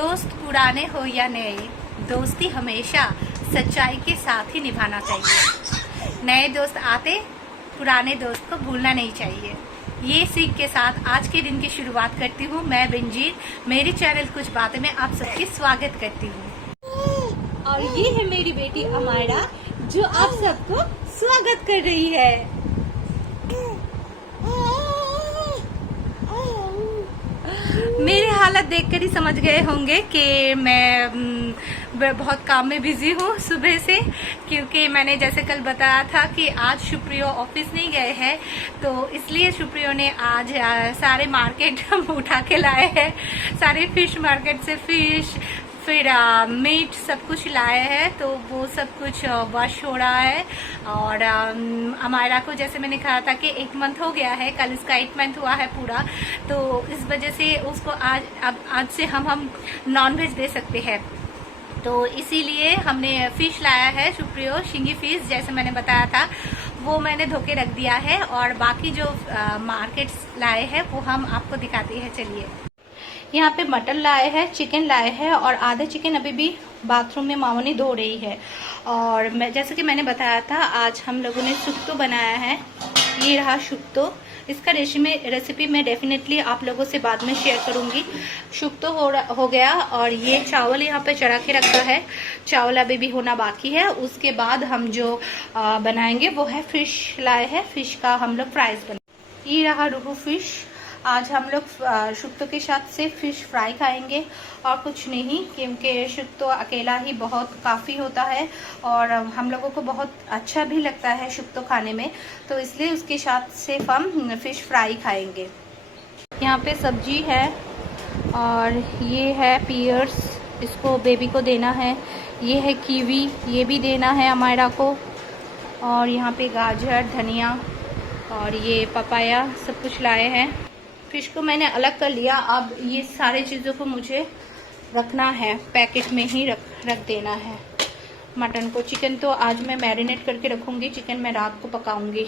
दोस्त पुराने हो या नए, दोस्ती हमेशा सच्चाई के साथ ही निभाना चाहिए। नए दोस्त आते, पुराने दोस्त को भूलना नहीं चाहिए। ये सीख के साथ आज के दिन की शुरुआत करती हूँ मैं बिंजीर। मेरी चैनल कुछ बातें में आप सबकी स्वागत करती हूँ। और ये है मेरी बेटी अमायरा जो आप सबको स्वागत कर रही है। मेरी हालत देखकर ही समझ गए होंगे कि मैं बहुत काम में बिजी हूँ सुबह से, क्योंकि मैंने जैसे कल बताया था कि आज सुप्रियो ऑफिस नहीं गए हैं, तो इसलिए सुप्रियो ने आज सारे मार्केट उठा के लाए हैं। सारे फिश मार्केट से फिश, फिर मीट सब कुछ लाए हैं, तो वो सब कुछ वॉश हो रहा है। और अमायरा को जैसे मैंने कहा था कि 1 मंथ हो गया है, कल इसका 8 मंथ हुआ है पूरा, तो इस वजह से उसको आज से हम नॉन वेज दे सकते हैं। तो इसीलिए हमने फिश लाया है, सुप्रियो शिंगी फिश जैसे मैंने बताया था वो मैंने धो के रख दिया है। और बाकी जो मार्केट्स लाए हैं वो हम आपको दिखाते हैं। चलिए, यहाँ पे मटन लाए हैं, चिकन लाए हैं, और आधे चिकन अभी भी बाथरूम में मामनी धो रही है। और मैं जैसे कि मैंने बताया था आज हम लोगों ने शुक्तो बनाया है। ये रहा शुक्तो। इसका रेसिपी मैं डेफिनेटली आप लोगों से बाद में शेयर करूंगी। शुक्तो हो गया, और ये चावल यहाँ पे चढ़ा के रखा है। चावल अभी भी होना बाकी है। उसके बाद हम जो बनाएंगे वो है फिश लाए हैं, फिश का हम लोग फ्राइज बनाएंगे। ये रहा रोहू फिश। आज हम लोग शुक्तो के साथ से फिश फ्राई खाएंगे और कुछ नहीं, क्योंकि शुक्तो अकेला ही बहुत काफ़ी होता है और हम लोगों को बहुत अच्छा भी लगता है शुक्तो खाने में, तो इसलिए उसके साथ से हम फिश फ्राई खाएंगे। यहाँ पे सब्जी है, और ये है पियर्स, इसको बेबी को देना है। ये है कीवी, ये भी देना है अमायरा को। और यहाँ पे गाजर, धनिया और ये पपाया सब कुछ लाए हैं। फिश को मैंने अलग कर लिया। अब ये सारी चीज़ों को मुझे रखना है, पैकेट में ही रख देना है। मटन को, चिकन तो आज मैं मैरिनेट करके रखूँगी, चिकन मैं रात को पकाऊंगी।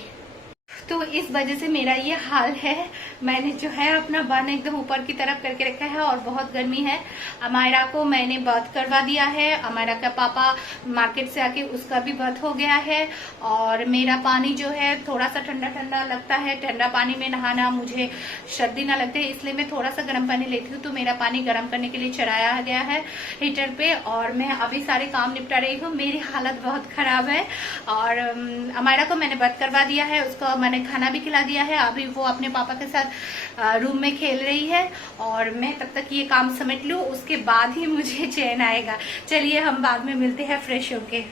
तो इस वजह से मेरा ये हाल है। मैंने जो है अपना बन एकदम ऊपर की तरफ करके रखा है और बहुत गर्मी है। अमायरा को मैंने बर्थ करवा दिया है। अमायरा का पापा मार्केट से आके उसका भी बर्थ हो गया है। और मेरा पानी जो है थोड़ा सा ठंडा ठंडा लगता है। ठंडा पानी में नहाना मुझे सर्दी ना लगती है, इसलिए मैं थोड़ा सा गर्म पानी लेती हूँ। तो मेरा पानी गर्म करने के लिए चढ़ाया गया है हीटर पे, और मैं अभी सारे काम निपटा रही हूँ। मेरी हालत बहुत खराब है। और अमायरा को मैंने बर्थ करवा दिया है, उसको मैंने खाना भी खिला दिया है। अभी वो अपने पापा के साथ रूम में खेल रही है, और मैं तब तक ये काम समेट लूँ, उसके बाद ही मुझे चैन आएगा। चलिए हम बाद में मिलते हैं फ्रेश होके।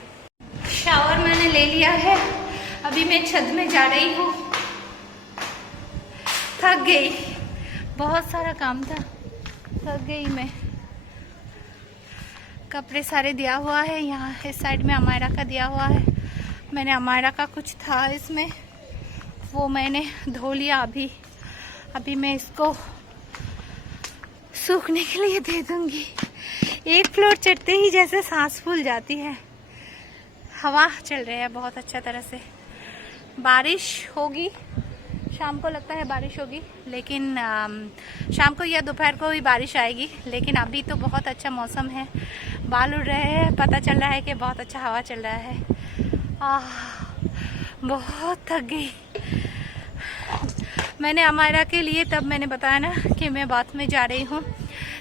शावर मैंने ले लिया है, अभी मैं छत में जा रही हूँ। थक गई, बहुत सारा काम था, थक गई मैं। कपड़े सारे दिया हुआ है, यहाँ इस साइड में अमायरा का दिया हुआ है। मैंने अमायरा का कुछ था इसमें, वो मैंने धो लिया। अभी मैं इसको सूखने के लिए दे दूंगी। एक फ्लोर चढ़ते ही जैसे सांस फूल जाती है। हवा चल रही है बहुत अच्छा तरह से। बारिश होगी शाम को, लगता है बारिश होगी, लेकिन शाम को या दोपहर को ही बारिश आएगी। लेकिन अभी तो बहुत अच्छा मौसम है, बाल उड़ रहे हैं, पता चल रहा है कि बहुत अच्छा हवा चल रहा है। बहुत थक गई मैंने अमायरा के लिए। तब मैंने बताया ना कि मैं बाथ में जा रही हूँ,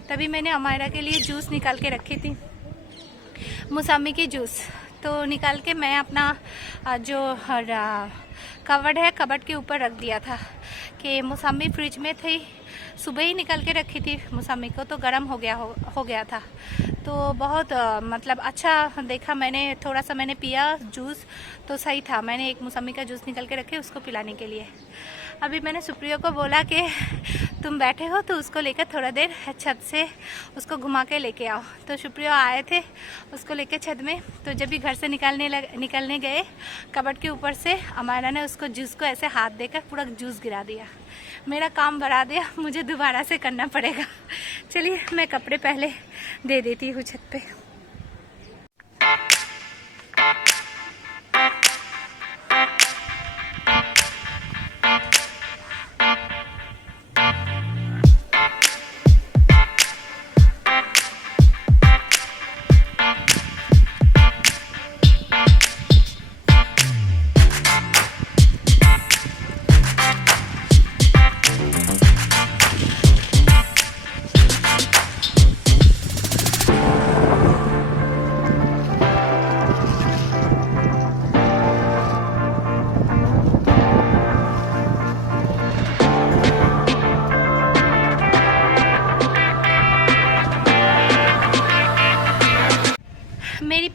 तभी मैंने अमायरा के लिए जूस निकाल के रखी थी, मौसमी की जूस। तो निकाल के मैं अपना जो कवर्ड है, कवर्ड के ऊपर रख दिया था कि मौसमी फ्रिज में थी, सुबह ही निकाल के रखी थी मौसमी को, तो गर्म हो गया था। तो बहुत मतलब अच्छा देखा मैंने, थोड़ा सा मैंने पिया जूस तो सही था। मैंने एक मौसमी का जूस निकाल के रखे उसको पिलाने के लिए। अभी मैंने सुप्रियो को बोला कि तुम बैठे हो तो उसको लेकर थोड़ा देर छत से उसको घुमा के लेके आओ। तो सुप्रियो आए थे उसको लेके छत में। तो जब भी घर से निकलने गए, कबर्ड के ऊपर से अमायरा ने उसको जूस को ऐसे हाथ देकर पूरा जूस गिरा दिया। मेरा काम बढ़ा दिया, मुझे दोबारा से करना पड़ेगा। चलिए मैं कपड़े पहले दे देती हूँ छत पे।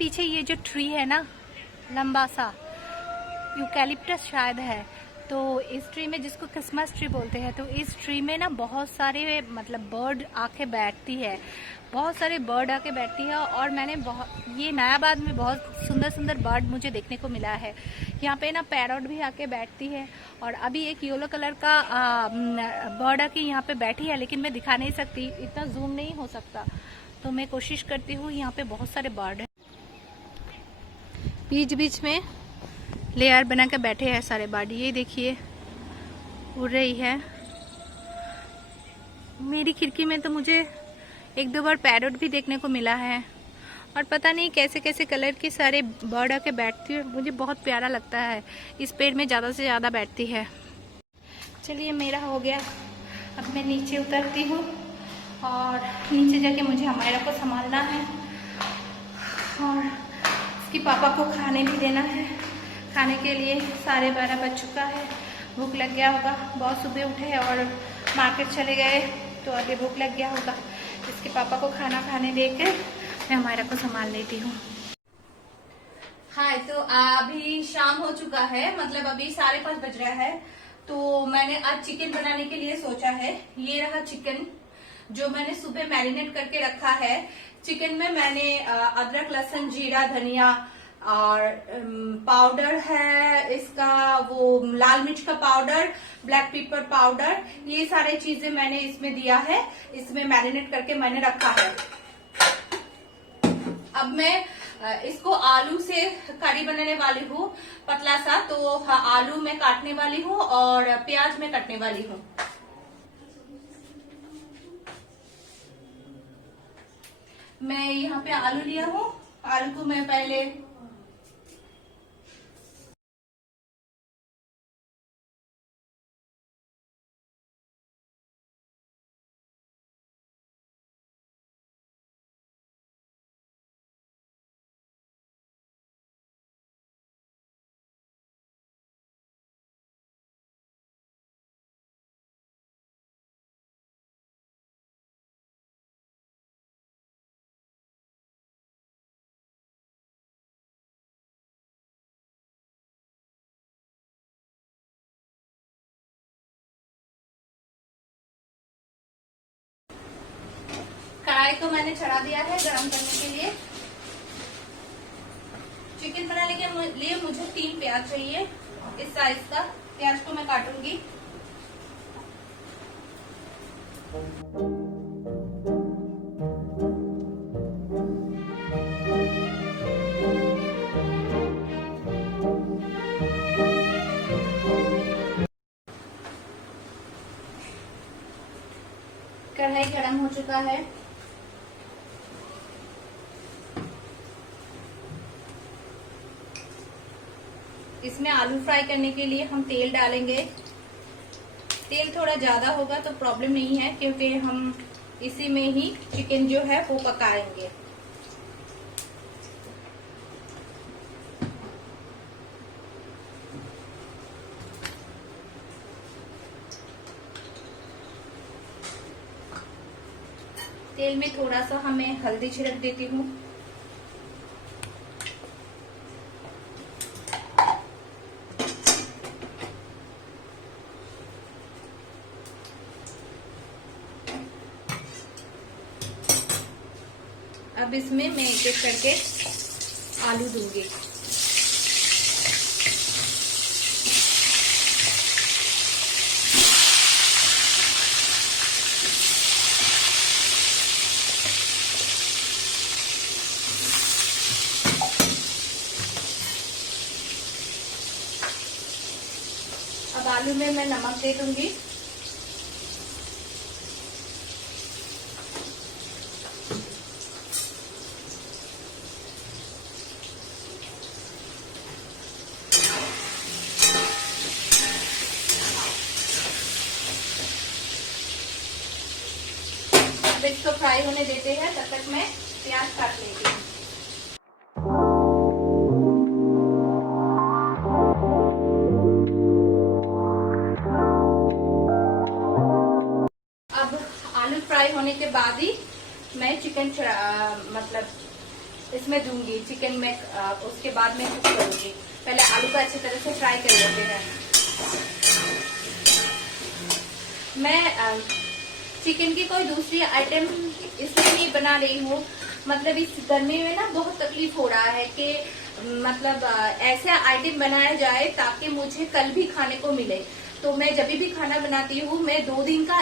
पीछे ये जो ट्री है ना, लंबा सा यूकैलिप्टस शायद है, तो इस ट्री में, जिसको क्रिसमस ट्री बोलते हैं, तो इस ट्री में ना बहुत सारे मतलब बर्ड आके बैठती है, बहुत सारे बर्ड आके बैठती है। और मैंने ये नायाबाद में बहुत सुंदर सुंदर बर्ड मुझे देखने को मिला है। यहाँ पे ना पैरट भी आके बैठती है, और अभी एक येलो कलर का बर्ड आके यहाँ पे बैठी है, लेकिन मैं दिखा नहीं सकती, इतना जूम नहीं हो सकता, तो मैं कोशिश करती हूँ। यहाँ पे बहुत सारे बर्ड है, बीच बीच में लेयर बना के बैठे हैं सारे बर्ड। ये देखिए उड़ रही है। मेरी खिड़की में तो मुझे एक दो बार पैरट भी देखने को मिला है, और पता नहीं कैसे कैसे कलर के सारे बर्ड आके बैठती है, मुझे बहुत प्यारा लगता है। इस पेड़ में ज़्यादा से ज़्यादा बैठती है। चलिए मेरा हो गया, अब मैं नीचे उतरती हूँ, और नीचे जाके मुझे हमारा को संभालना है, और इसके पापा को खाने भी देना है। खाने के लिए 12:30 बज चुका है, भूख लग गया होगा, बहुत सुबह उठे और मार्केट चले गए, तो अभी भूख लग गया होगा। इसके पापा को खाना खाने देकर मैं हमारा को संभाल लेती हूँ। हाँ, तो अभी शाम हो चुका है, मतलब अभी 5:30 बज रहा है। तो मैंने आज चिकन बनाने के लिए सोचा है। ये रहा चिकन जो मैंने सुबह मैरिनेट करके रखा है। चिकन में मैंने अदरक, लहसुन, जीरा, धनिया और पाउडर है इसका, वो लाल मिर्च का पाउडर, ब्लैक पेपर पाउडर, ये सारे चीजें मैंने इसमें दिया है। इसमें मैरिनेट करके मैंने रखा है। अब मैं इसको आलू से करी बनाने वाली हूँ, पतला सा। तो हाँ, आलू मैं काटने वाली हूँ और प्याज मैं कटने वाली हूँ। मैं यहाँ पे आलू लिया हूँ। आलू को मैं पहले कढ़ाई को मैंने चढ़ा दिया है गरम करने के लिए। चिकन बनाने के लिए मुझे 3 प्याज चाहिए, इस साइज का प्याज को मैं काटूंगी। कढ़ाई गरम हो चुका है। इसमें आलू फ्राई करने के लिए हम तेल डालेंगे। तेल थोड़ा ज्यादा होगा तो प्रॉब्लम नहीं है, क्योंकि हम इसी में ही चिकन जो है वो पकाएंगे। तेल में थोड़ा सा हमें हल्दी छिड़क देती हूँ। अब इसमें मैं एक एक करके आलू दूंगी। अब आलू में मैं नमक दे दूंगी। अब इसको फ्राई होने देते हैं, तब तक मैं प्याज काट लेती हूँ। अब आलू फ्राई होने के बाद ही मैं चिकन मतलब इसमें दूंगी चिकन में, उसके बाद में कुक करूंगी। पहले आलू को अच्छी तरह से फ्राई कर लेते हैं। मैं चिकन की कोई दूसरी आइटम इसलिए नहीं बना रही हूँ, मतलब इस गर्मी में ना बहुत तकलीफ हो रहा है कि मतलब ऐसा आइटम बनाया जाए ताकि मुझे कल भी खाने को मिले। तो मैं जब भी खाना बनाती हूँ मैं 2 दिन का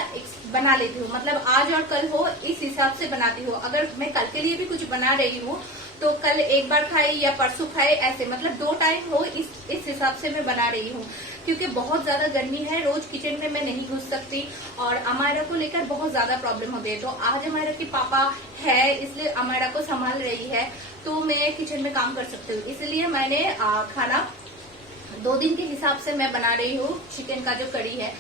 बना लेती हूँ, मतलब आज और कल हो इस हिसाब से बनाती हूँ। अगर मैं कल के लिए भी कुछ बना रही हूँ तो कल एक बार खाए या परसों खाए, ऐसे मतलब 2 टाइम हो इस हिसाब से मैं बना रही हूँ। क्योंकि बहुत ज्यादा गर्मी है, रोज किचन में मैं नहीं घुस सकती और अमायरा को लेकर बहुत ज्यादा प्रॉब्लम होती है। तो आज अमायरा के पापा है इसलिए अमायरा को संभाल रही है, तो मैं किचन में काम कर सकती हूँ। इसलिए मैंने खाना 2 दिन के हिसाब से मैं बना रही हूँ चिकन का जो कड़ी है।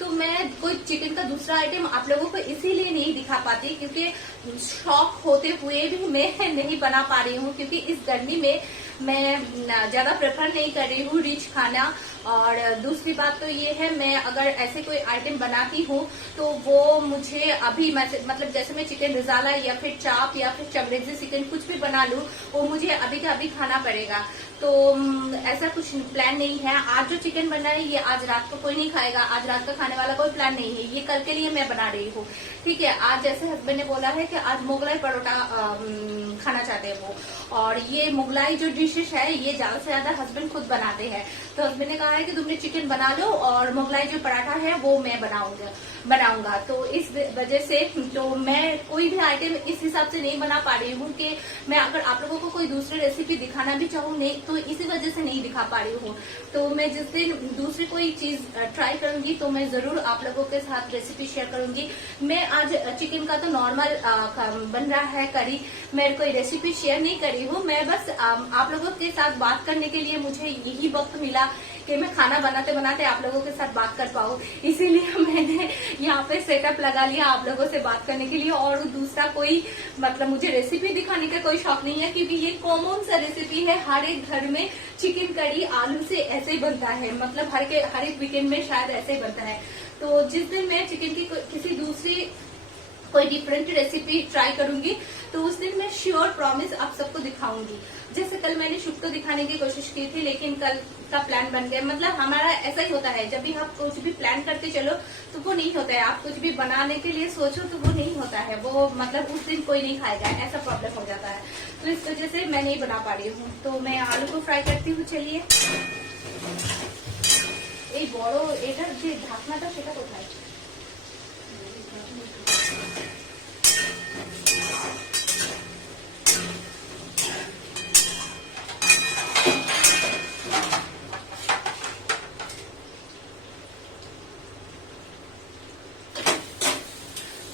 तो मैं कोई चिकन का दूसरा आइटम आप लोगों को इसीलिए नहीं दिखा पाती क्योंकि शौक होते हुए भी मैं नहीं बना पा रही हूँ, क्योंकि इस गर्मी में मैं ज्यादा प्रेफर नहीं कर रही हूँ रिच खाना। और दूसरी बात तो ये है, मैं अगर ऐसे कोई आइटम बनाती हूँ तो वो मुझे अभी मतलब जैसे मैं चिकन रिजाला या फिर चाप या फिर चमरेजी चिकन कुछ भी बना लूँ वो मुझे अभी का अभी खाना पड़ेगा। तो ऐसा कुछ प्लान नहीं है। आज जो चिकन बना है ये आज रात को कोई नहीं खाएगा, आज रात का खाने वाला कोई प्लान नहीं है, ये कल के लिए मैं बना रही हूँ। ठीक है, आज जैसे हस्बैंड ने बोला है कि आज मुगलाई परोठा खाना चाहते हैं वो, और ये मुगलाई जो डिशेस है ये ज्यादा से ज्यादा हस्बैंड खुद बनाते हैं। तो हस्बैंड ने कहा है कि तुमने चिकन बना लो और मुगलाई जो पराठा है वो मैं बनाऊंगा। तो इस वजह से तो मैं कोई भी आइटम इस हिसाब से नहीं बना पा रही हूँ कि मैं अगर आप लोगों को कोई दूसरी रेसिपी दिखाना भी चाहूँ नहीं तो इसी वजह से नहीं दिखा पा रही हूँ। तो मैं जिस दिन दूसरी कोई चीज ट्राई करूंगी तो मैं जरूर आप लोगों के साथ रेसिपी शेयर करूंगी। मैं आज चिकन का तो नॉर्मल बन रहा है करी, मैं कोई रेसिपी शेयर नहीं कर रही हूँ। मैं बस आप लोगों के साथ बात करने के लिए मुझे यही वक्त मिला कि मैं खाना बनाते बनाते आप लोगों के साथ बात कर पाऊँ, इसीलिए मैंने यहाँ पे सेटअप लगा लिया आप लोगों से बात करने के लिए। और दूसरा कोई मतलब मुझे रेसिपी दिखाने का कोई शौक नहीं है, क्योंकि ये कॉमन सा रेसिपी है, हर एक घर में चिकन कड़ी आलू से ऐसे ही बनता है, मतलब हर एक वीकेंड में शायद ऐसे ही बनता है। तो जिस दिन मैं चिकन की किसी दूसरी कोई डिफरेंट रेसिपी ट्राई करूंगी तो उस दिन मैं श्योर प्रॉमिस आप सबको दिखाऊंगी। जैसे कल मैंने शुभ को दिखाने की कोशिश की थी लेकिन कल का प्लान बन गया। मतलब हमारा ऐसा ही होता है, जब भी आप कुछ भी प्लान करते चलो तो वो नहीं होता है। आप कुछ भी बनाने के लिए सोचो तो वो नहीं होता है, वो मतलब उस दिन कोई नहीं खाएगा, ऐसा प्रॉब्लम हो जाता है। तो इस वजह से मैं नहीं बना पा रही हूँ। तो मैं आलू को फ्राई करती हूँ। चलिए बड़ो एटार যে ঢাকনাটা সেটা কোথায়?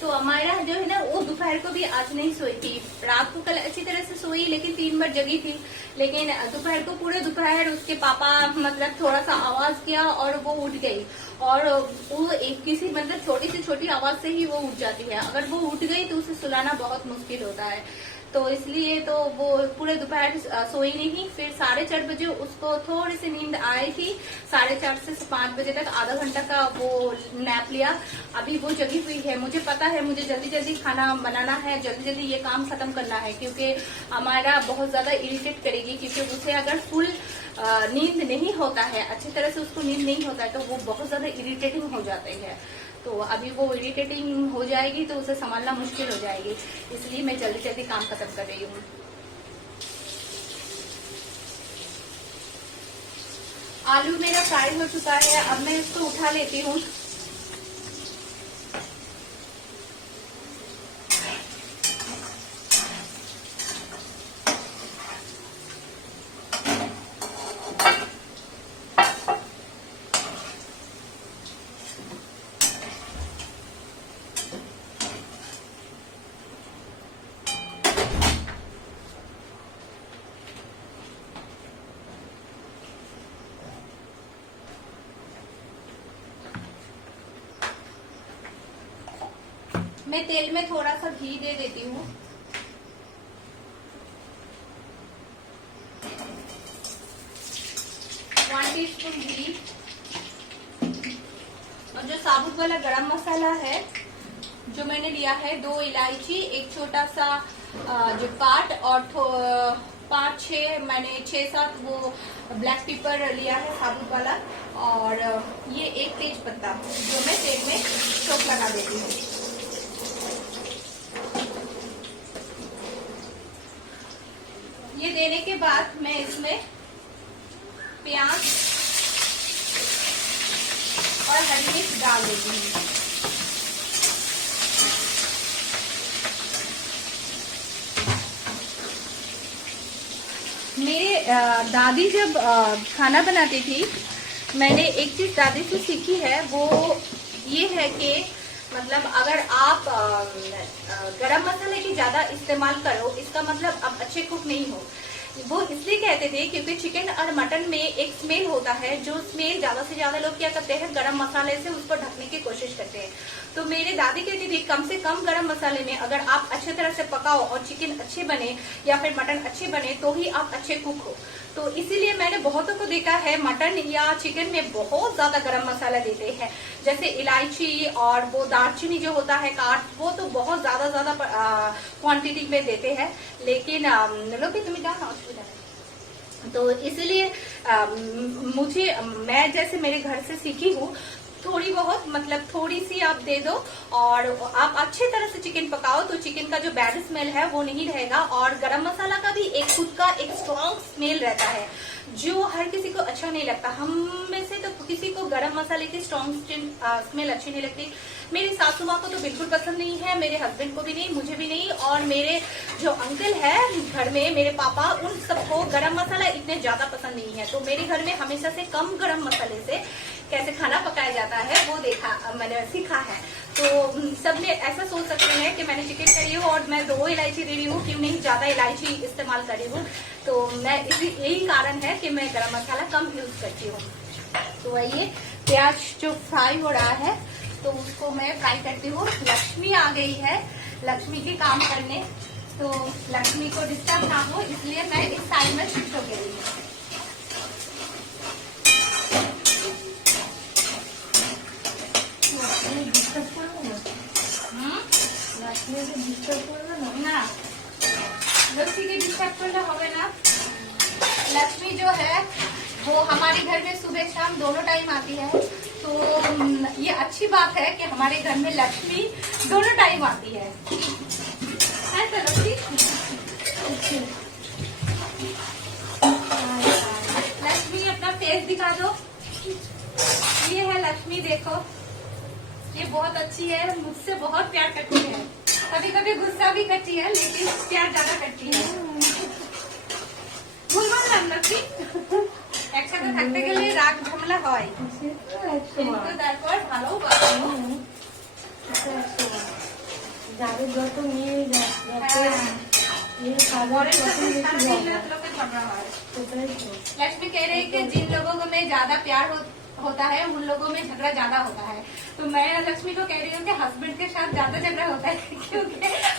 तो हमारा जो है ना वो दोपहर को भी आज नहीं सोई थी। रात को कल अच्छी तरह से सोई लेकिन 3 बार जगी थी, लेकिन दोपहर को पूरे दोपहर उसके पापा मतलब थोड़ा सा आवाज किया और वो उठ गई। और वो एक किसी मतलब छोटी से छोटी आवाज से ही वो उठ जाती है, अगर वो उठ गई तो उसे सुलाना बहुत मुश्किल होता है। तो इसलिए तो वो पूरे दोपहर सोई नहीं। फिर 4:30 बजे उसको थोड़ी सी नींद आई थी, 4:30 से 5 बजे तक आधा घंटा का वो नैप लिया। अभी वो जगी हुई है। मुझे पता है मुझे जल्दी जल्दी खाना बनाना है, जल्दी जल्दी ये काम खत्म करना है, क्योंकि हमारा बहुत ज्यादा इरिटेट करेगी। क्योंकि उसे अगर फुल नींद नहीं होता है, अच्छी तरह से उसको नींद नहीं होता है तो वो बहुत ज्यादा इरिटेटिंग हो जाते हैं। तो अभी वो इरिटेटिंग हो जाएगी तो उसे संभालना मुश्किल हो जाएगी, इसलिए मैं जल्दी जल्दी काम खत्म कर रही हूँ। आलू मेरा फ्राई हो चुका है, अब मैं इसको उठा लेती हूँ। मैं तेल में थोड़ा सा घी दे देती हूँ। वन टीस्पून घी, और जो साबुत वाला गरम मसाला है जो मैंने लिया है 2 इलायची, एक छोटा सा जो काट, और 5-6 मैंने 6-7 वो ब्लैक पेपर लिया है साबुत वाला, और ये एक तेज पत्ता जो मैं तेल में छोंक लगा देती हूँ। ये देने के बाद मैं इसमें प्याज और हरी मिर्च डाल देती हूँ। मेरे दादी जब खाना बनाती थी, मैंने एक चीज दादी से सीखी है, वो ये है कि मतलब अगर आप गरम मसाले की ज्यादा इस्तेमाल करो, इसका मतलब आप अच्छे कुक नहीं हो। वो इसलिए कहते थे क्योंकि चिकन और मटन में एक स्मेल होता है, जो स्मेल ज्यादा से ज्यादा लोग क्या करते हैं, गरम मसाले से उसको ढकने की कोशिश करते हैं। तो मेरे दादी कहती थी कम से कम गरम मसाले में अगर आप अच्छे तरह से पकाओ और चिकन अच्छे बने या फिर मटन अच्छे बने तो ही आप अच्छे कुक हो। तो इसीलिए मैंने बहुतों को देखा है मटन या चिकन में बहुत ज्यादा गरम मसाला देते हैं, जैसे इलायची और वो दालचीनी जो होता है काट, वो तो बहुत ज्यादा क्वांटिटी में देते हैं। लेकिन लोग तुम्हें क्या असुविधा है, तो इसलिए मैं जैसे मेरे घर से सीखी हूँ, थोड़ी बहुत मतलब थोड़ी सी आप दे दो और आप अच्छे तरह से चिकन पकाओ तो चिकन का जो बैड स्मेल है वो नहीं रहेगा। और गरम मसाला का भी एक खुद का एक स्ट्रॉन्ग स्मेल रहता है जो हर किसी को अच्छा नहीं लगता। हम में से तो किसी को गरम मसाले की स्ट्रॉन्ग स्मेल अच्छी नहीं लगती। मेरी सासू माँ को तो बिल्कुल पसंद नहीं है, मेरे हस्बैंड को भी नहीं, मुझे भी नहीं, और मेरे जो अंकल है घर में, मेरे पापा, उन सबको गरम मसाला इतने ज्यादा पसंद नहीं है। तो मेरे घर में हमेशा से कम गरम मसाले से कैसे खाना पकाया जाता है वो मैंने सीखा है। तो सब ने ऐसा सोच सकते हैं कि मैंने चिकन करी हूँ और मैं 2 इलायची दे रही हूँ, क्यों नहीं ज्यादा इलायची इस्तेमाल कर रही हूँ। तो मैं यही कारण है कि मैं गरम मसाला कम यूज करती हूँ। तो ये प्याज जो फ्राई हो रहा है तो उसको मैं फ्राई करती हूँ। लक्ष्मी आ गई है लक्ष्मी के काम करने, तो लक्ष्मी को डिस्टर्ब ना हो इसलिए मैं इस साइड में शिफ्ट हो गई हूँ। लक्ष्मी के डिस्टर्ब करना होगा ना। लक्ष्मी जो है वो हमारे घर में सुबह शाम दोनों टाइम आती है, तो ये अच्छी बात है कि हमारे घर में लक्ष्मी दोनों टाइम आती है तो लक्ष्मी अपना फेस दिखा दो। ये है लक्ष्मी, देखो ये बहुत अच्छी है, मुझसे बहुत प्यार करती है, कभी कभी गुस्सा भी करती है लेकिन प्यार ज्यादा करती है। लक्ष्मी একসাথে থাকতে গেলে রাগ ঝামেলা হয়, কিন্তু তারপর ভালো যাদের যত মেয়ে लक्ष्मी कह रही है कि जिन लोगों में ज्यादा प्यार होता है उन लोगों में झगड़ा ज्यादा होता है। तो मैं लक्ष्मी को कह रही हूँ कि हस्बैंड के साथ ज्यादा झगड़ा होता है क्योंकि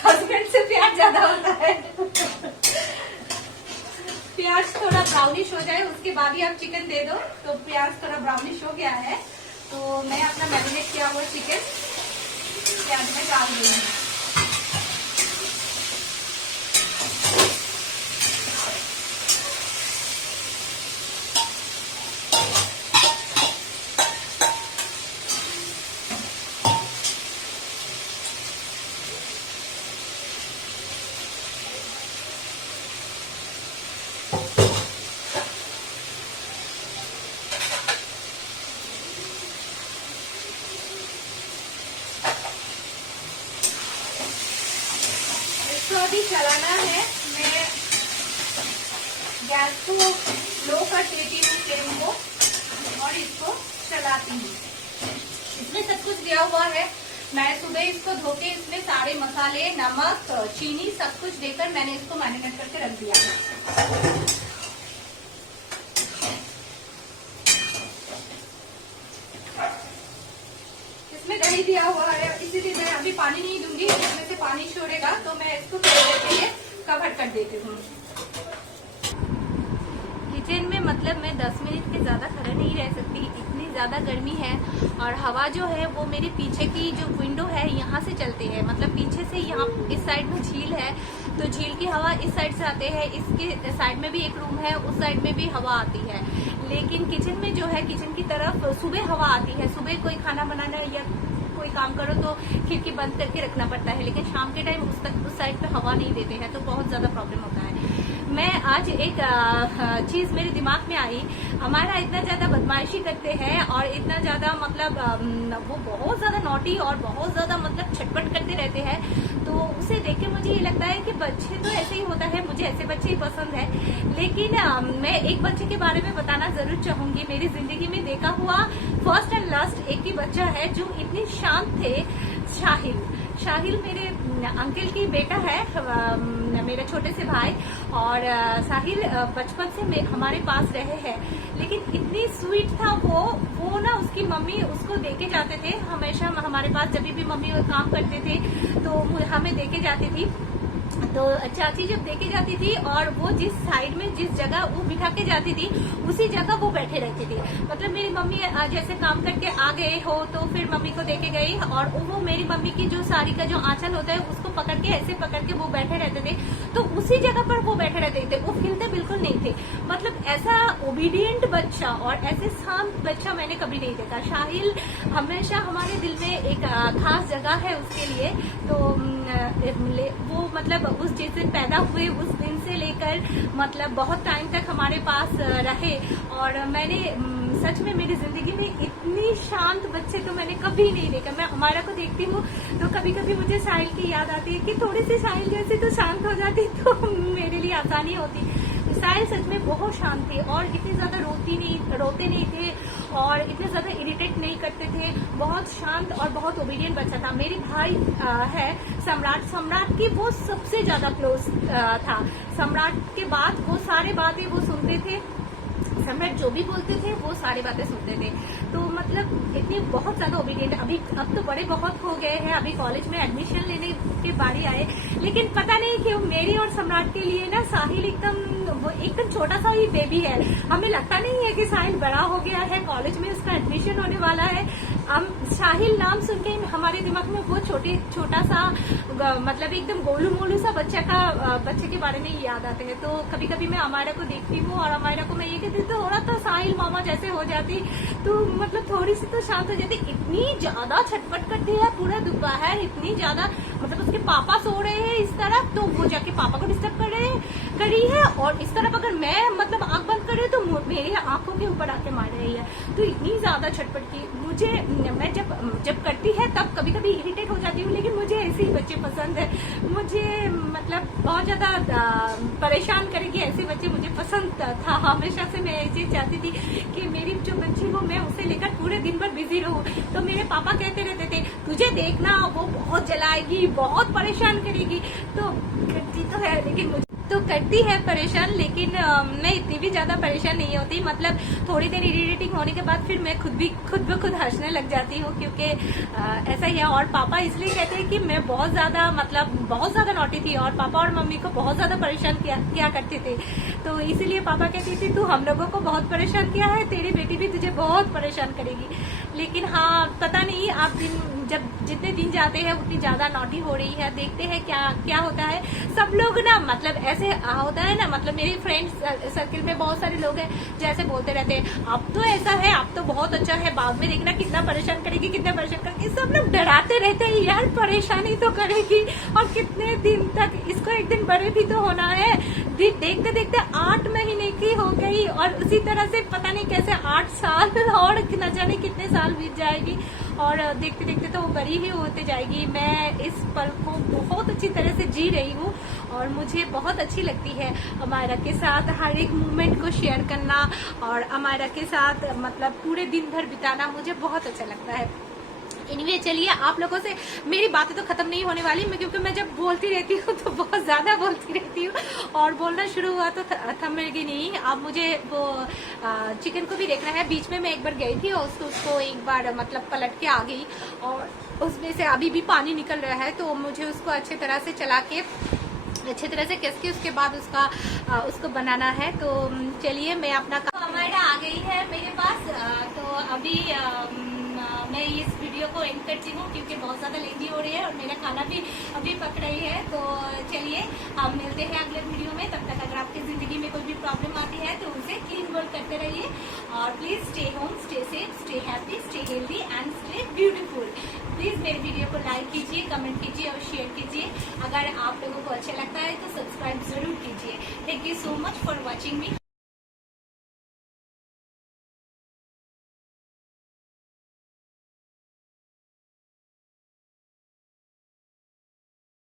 हस्बैंड से प्यार ज्यादा होता है। प्याज थोड़ा ब्राउनिश हो जाए उसके बाद ही आप चिकन दे दो। तो प्याज थोड़ा ब्राउनिश हो गया है तो मैं अपना मैरिनेट किया हुआ चिकन प्याज में डाल दूंगी। इसको अभी चलाना है, मैं गैस को लो कर देती हूँ फ्लेम को और इसको चलाती हूँ। इसमें सब कुछ दिया हुआ है, मैं सुबह इसको धोके इसमें सारे मसाले, नमक, चीनी सब कुछ देकर मैंने इसको मैरिनेट करके रख दिया है। इसमें दही दिया हुआ है, इसीलिए मैं अभी पानी नहीं दूंगी, इसमें से पानी छोड़ेगा तो मैं इसको थोड़ी देर के लिए कवर कर देती हूँ। किचन में मतलब मैं 10 मिनट के ज्यादा खड़ा नहीं रह सकती, इतनी ज़्यादा गर्मी है और हवा जो है वो मेरे पीछे की जो विंडो है यहाँ से चलती है, मतलब पीछे से यहाँ इस साइड में झील है तो झील की हवा इस साइड से आते हैं, इसके साइड में भी एक रूम है, उस साइड में भी हवा आती है। लेकिन किचन में जो है, किचन की तरफ सुबह हवा आती है, सुबह कोई खाना बनाना या कोई काम करो तो खिड़की बंद करके रखना पड़ता है, लेकिन शाम के टाइम उस साइड पे हवा नहीं देते हैं तो बहुत ज़्यादा प्रॉब्लम होता है। मैं आज एक चीज़ मेरे दिमाग में आई, हमारा इतना ज़्यादा बदमाशी करते हैं और इतना ज़्यादा मतलब वो बहुत ज़्यादा नॉटी और बहुत ज़्यादा मतलब छटपट करते रहते हैं, तो उसे देख के मुझे ये लगता है कि बच्चे तो ऐसे ही होता है, मुझे ऐसे बच्चे ही पसंद है। लेकिन मैं एक बच्चे के बारे में बताना जरूर चाहूंगी, मेरी जिंदगी में देखा हुआ फर्स्ट एंड लास्ट एक ही बच्चा है जो इतनी शांत थे, शाहिल मेरे अंकल की बेटा है, मेरे छोटे से भाई। और साहिल बचपन से हमारे पास रहे हैं, लेकिन इतनी स्वीट था वो ना, उसकी मम्मी उसको देके जाते थे हमेशा हमारे पास, जब भी मम्मी काम करते थे तो हमें देके जाती थी। तो चाची जब देके जाती थी और वो जिस साइड में जिस जगह वो बिठा के जाती थी उसी जगह वो बैठे रहती थी। मतलब मेरी मम्मी जैसे काम करके आ गए हो तो फिर मम्मी को देके गई और वो मेरी मम्मी की जो साड़ी का जो आंचल होता है उसको पकड़ के ऐसे पकड़ के वो बैठे रहते थे, तो उसी जगह पर वो बैठे रहते थे, वो हिलते बिल्कुल नहीं थे। मतलब ऐसा ओबीडियंट बच्चा और ऐसे शांत बच्चा मैंने कभी नहीं देखा। साहिल हमेशा हमारे दिल में एक खास जगह है उसके लिए। तो वो मतलब उस जिस दिन पैदा हुए उस दिन से लेकर मतलब बहुत टाइम तक हमारे पास रहे, और मैंने सच में मेरी जिंदगी में इतनी शांत बच्चे तो मैंने कभी नहीं देखा। मैं हमारा को देखती हूँ तो कभी कभी मुझे साहिल की याद आती है कि थोड़ी सी साहिल जैसे तो शांत हो जाती तो मेरे लिए आसानी होती। साहिल सच में बहुत शांत थे और इतनी ज्यादा रोते नहीं थे और इतने ज्यादा इरिटेट नहीं करते थे, बहुत शांत और बहुत ओबीडियंट बच्चा था। मेरी भाई है सम्राट की वो सबसे ज्यादा क्लोज था। सम्राट के बाद वो सारे बातें वो सुनते थे, सम्राट जो भी बोलते थे वो सारी बातें सुनते थे। तो मतलब इतनी बहुत ज्यादा ओबीडियंट। अब तो बड़े बहुत हो गए हैं, अभी कॉलेज में एडमिशन लेने की बारी आए, लेकिन पता नहीं क्यों मेरी और सम्राट के लिए ना साहिल एकदम छोटा सा ही बेबी है। हमें लगता नहीं है कि साहिल बड़ा हो गया है, कॉलेज में उसका एडमिशन होने वाला है। हम साहिल नाम सुन के हमारे दिमाग में वो छोटा सा मतलब एकदम गोलू मोलू सा बच्चे के बारे में याद आते हैं। तो कभी कभी मैं अमायरा को देखती हूँ और अमायरा को मैं ये कहती हूँ थोड़ा तो साहिल मामा जैसे हो जाती, तो मतलब थोड़ी सी तो शांत हो जाती। इतनी ज्यादा छटपट करती है पूरा दोपहर, इतनी ज्यादा मतलब उसके पापा सो रहे हैं इस तरफ तो वो जाके पापा को डिस्टर्ब करी है, और इस तरफ अगर मैं मतलब आंख बंद कर रही तो मेरी आंखों के ऊपर आके मार रही है। तो इतनी ज्यादा छटपट की मुझे, मैं जब करती है तब कभी कभी इरिटेट हो जाती हूँ, लेकिन मुझे ऐसे ही बच्चे पसंद है। मुझे मतलब बहुत ज्यादा परेशान करेगी ऐसे बच्चे मुझे पसंद था। हमेशा से मैं ये चीज चाहती थी कि मेरी जो बच्ची हो मैं उसे लेकर पूरे दिन भर बिजी रहूं। तो मेरे पापा कहते रहते थे तुझे देखना वो बहुत जलाएगी, बहुत परेशान करेगी। तो करती तो है, लेकिन मुझे तो करती है परेशान, लेकिन मैं इतनी भी ज्यादा परेशान नहीं होती। मतलब थोड़ी देर इरिटेटिंग होने के बाद फिर मैं खुद ब खुद हंसने लग जाती हूँ, क्योंकि ऐसा ही है। और पापा इसलिए कहते हैं कि मैं बहुत ज्यादा नॉटी थी और पापा और मम्मी को बहुत ज्यादा परेशान किया करते थे। तो इसीलिए पापा कहते थे तू हम लोगों को बहुत परेशान किया है, तेरी बेटी भी तुझे बहुत परेशान करेगी। लेकिन हाँ, पता नहीं आप जब जितने दिन जाते हैं उतनी ज्यादा नॉटी हो रही है। देखते हैं क्या होता है। सब लोग ना मतलब ऐसे होता है ना, मतलब मेरे फ्रेंड सर्किल में बहुत सारे लोग हैं जैसे बोलते रहते हैं अब तो ऐसा है, अब तो बहुत अच्छा है, बाद में देखना कितना परेशान करेगी। सब लोग डराते रहते हैं यार, परेशानी तो करेगी और कितने दिन तक, इसको एक दिन बड़े भी तो होना है। देखते देखते 8 महीने की हो गई और उसी तरह से पता नहीं कैसे 8 साल और न जाने कितने साल बीत जाएगी, और देखते देखते तो वो बड़ी ही होते जाएगी। मैं इस पल को बहुत अच्छी तरह से जी रही हूँ और मुझे बहुत अच्छी लगती है अमायरा के साथ हर एक मोमेंट को शेयर करना और अमायरा के साथ मतलब पूरे दिन भर बिताना मुझे बहुत अच्छा लगता है। एनीवे चलिए, आप लोगों से मेरी बातें तो खत्म नहीं होने वाली, क्योंकि मैं जब बोलती रहती हूँ तो बहुत ज्यादा बोलती रहती हूँ और बोलना शुरू हुआ तो थमेगी नहीं। अब मुझे वो चिकन को भी देखना है। बीच में मैं एक बार गई थी और उसको एक बार मतलब पलट के आ गई और उसमें से अभी भी पानी निकल रहा है, तो मुझे उसको अच्छी तरह से चला के अच्छी तरह से कस के उसके बाद उसको बनाना है। तो चलिए मैं अपना नोएडा आ गई है मेरे पास। तो अभी मैं इस वीडियो को एंड करती हूँ क्योंकि बहुत ज़्यादा लेंदी हो रही है और मेरा खाना भी अभी पक रही है। तो चलिए हम मिलते हैं अगले वीडियो में। तब तक अगर आपकी ज़िंदगी में कोई भी प्रॉब्लम आती है तो उसे क्लीन वर्क करते रहिए और please stay home, stay safe, stay happy, stay healthy and stay beautiful. Please मेरे वीडियो को लाइक कीजिए, कमेंट कीजिए और शेयर कीजिए। अगर आप लोगों को अच्छा लगता है तो सब्सक्राइब ज़रूर कीजिए। Thank you so much for watching me.